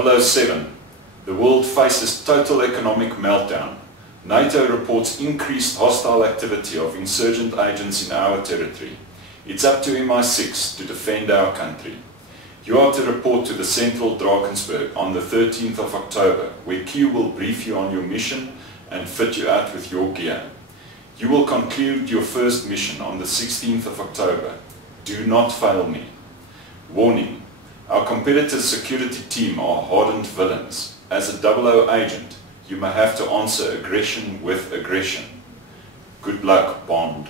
007. The world faces total economic meltdown. NATO reports increased hostile activity of insurgent agents in our territory. It's up to MI6 to defend our country. You are to report to the Central Drakensberg on the 13th of October, where Q will brief you on your mission and fit you out with your gear. You will conclude your first mission on the 16th of October. Do not fail me. Warning: our competitors' security team are hardened villains. As a 00 agent, you may have to answer aggression with aggression. Good luck, Bond.